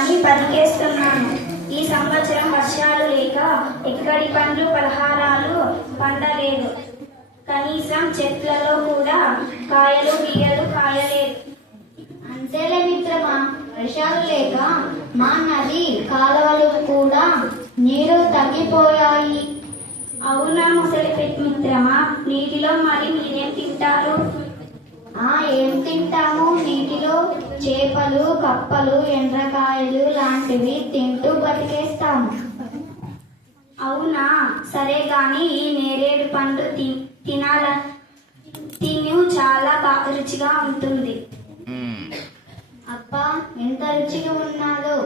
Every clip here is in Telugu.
అని బతికేస్తున్నాను. ఈ సంవత్సరం వర్షాలు లేక ఎక్కడి పండ్లు పలహారాలు పండలేదు. కనీసం చెట్లలో కూడా కాయలు గీయలు కాయలేదు. అంతేలే మిత్రమా, వర్షాలు లేక మా నది కాలువలు కూడా నీరు తగ్గిపోయాయి. అవునా ముసలి మిత్రమా, నీటిలో మరి మీరేం తింటారు? ఏం తింటాము? నీటిలో చేపలు, కప్పలు, ఎండ్రకాయలు లాంటివి తింటూ బతికేస్తాము. అవునా, సరే గాని ఈ నేరేడు పండు తిను చాలా రుచిగా ఉంటుంది. అబ్బా, ఎంత రుచిగా ఉన్నాదో.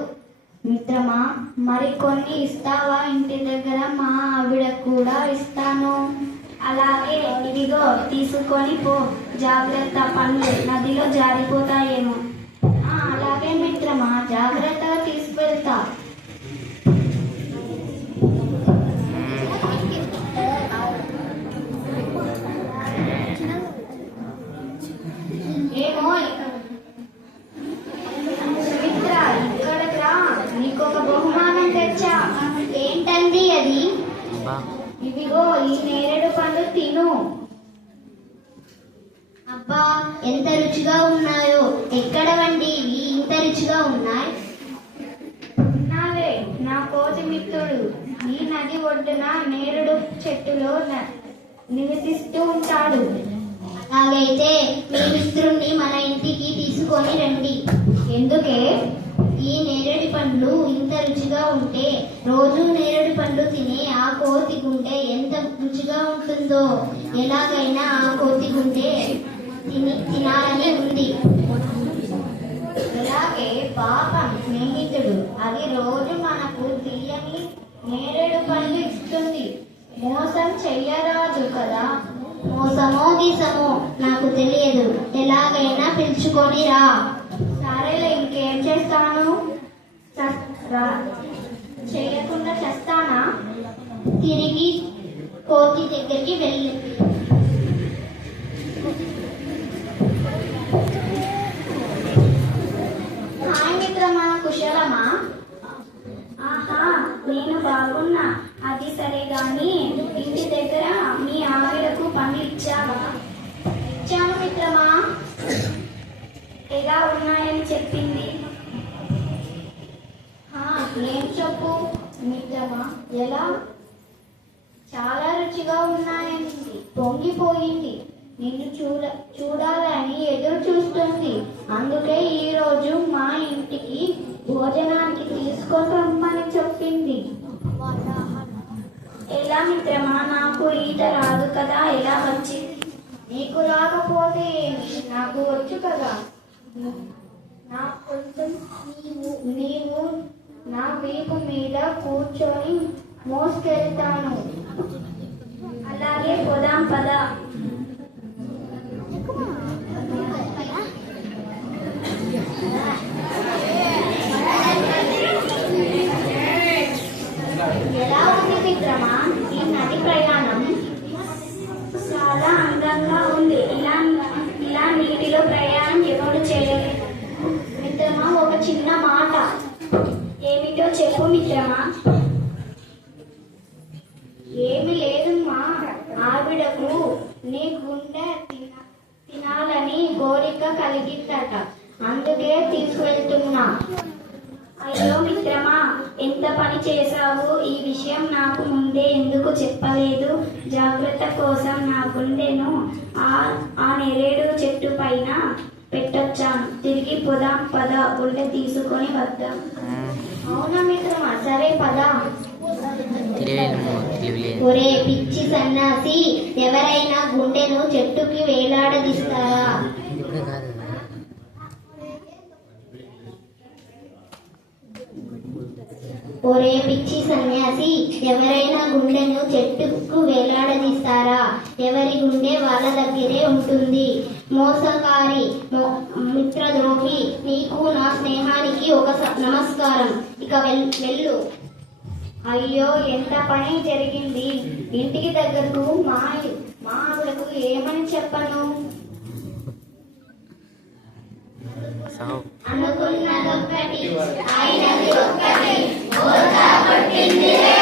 మిత్రమా, మరి కొన్ని ఇస్తావా? ఇంటి దగ్గర మా ఆవిడ కూడా ఇస్తాను. అలాగే, ఇదిగో తీసుకొని పో. జాగ్రత్త, పండ్లు నదిలో జారిపోతాయేమో. అలాగే మిత్రమా, జాగ్రత్తగా తీసుకెళ్తా. ఏమో సుమిత్ర, ఇక్కడికి రా, నీకొక బహుమానం తెచ్చా. ఏంటండి అది? ఇదిగో ఈ నేరేడు పండు తిను. అబ్బా, ఎంత రుచిగా ఉన్నాయో. ఎక్కడ వండి ఇవి ఇంత రుచిగా ఉన్నాయి? ఉన్నావే నా కోతి మిత్రుడు, ఈ నది ఒడ్డున నేరేడు చెట్టులో నివసిస్తూ ఉంటాడు. అలాగైతే మీ మిత్రుణ్ణి మన ఇంటికి తీసుకొని రండి. ఎందుకే? ఈ నేరేడు పండ్లు ఇంత రుచిగా ఉంటే రోజు నేరేడు పండ్లు తినే ఆ కోతి గుండె ఎంత రుచిగా ఉంటుందో. ఎలాగైనా ఆ కోతి గుండె తినాలని ఉంది. అలాగే పాపం స్నేహితుడు, అది రోజు మనకు తీయని నేరేడు పండ్లు ఇస్తుంది. మోసం చెయ్యరాదు కదా. మోసమో గీసమో నాకు తెలియదు. ఎలాగైనా పిలుచుకొని రా. సరేలే, ఇంకేం చేస్తాను? చేయకుండా చేస్తానా? తిరిగి కోతి దగ్గరికి వెళ్ళి హాయ్ మిత్రమా, కుశలమా? ఆహా, నేను బాగున్నా. అది సరే గాని ఇంటి దగ్గర మీ ఆవిడకు పండ్లు ఇచ్చావా? ఇచ్చాను మిత్రమా. ఎలా ఉన్నాయని చెప్పింది? ఏం చెప్పు మిత్రమా? ఎలా? చాలా రుచిగా ఉన్నాయని పొంగిపోయింది. నిన్ను చూడాలని ఎదురు చూస్తుంది. అందుకే ఈ రోజు మా ఇంటికి భోజనానికి తీసుకొని రమ్మని చెప్పింది. ఎలా మిత్రమా, నాకు ఈత రాదు కదా, ఎలా వచ్చింది? నీకు రాకపోతే నాకు వచ్చు కదా. నాకు కొంచెం నీవు నా వీపు మీద కూర్చొని మోసుకెళ్తాను. అలాగే, పోదాం పద. ఎలా ఉంది మిత్రమా ఈ నది ప్రయాణం? చాలా అందంగా ఉంది. ఇలా నీటిలో ప్రయాణం ఎవరు చేయలేదు. మిత్రమా, ఒక చిన్న మాట. ఏమిటో చెప్పు మిత్రమా. ఏమి లేదమ్మా, ఆవిడకు నీ గుండె తినాలని కోరిక కలిగిందట. అందుకే తీసుకెళ్తున్నా. అయ్యో మిత్రమా, ఎంత పని చేశావు. ఈ విషయం నాకు ముందే ఎందుకు చెప్పలేదు? జాగ్రత్త కోసం నా గుండెను ఆ నేరేడు చెట్టు పైన పెట్టొచ్చాను. తిరిగి పోదాం పద, గుండె తీసుకొని వద్దాం. అవునా మిత్రమా, సరే పద. ఒరే పిచ్చి సన్నాసి, ఎవరైనా గుండెను చెట్టుకి వేలాడదీస్తారా? ఒరే పిచ్చి సన్యాసి, ఎవరైనా గుండెను చెట్టుకు వేలాడదీస్తారా? ఎవరి గుండె వాళ్ళ దగ్గరే ఉంటుంది. మోసకారి, మిత్రద్రోహి, నీకు నా స్నేహానికి ఒక నమస్కారం. ఇక వెళ్ళు. అయ్యో, ఎంత పని జరిగింది. ఇంటికి దగ్గరకు మా ఆవిడకు ఏమని చెప్పను? అనుకున్నదొక్కటి అయినది ఒక్కటి బోల్తా కొట్టిందిలే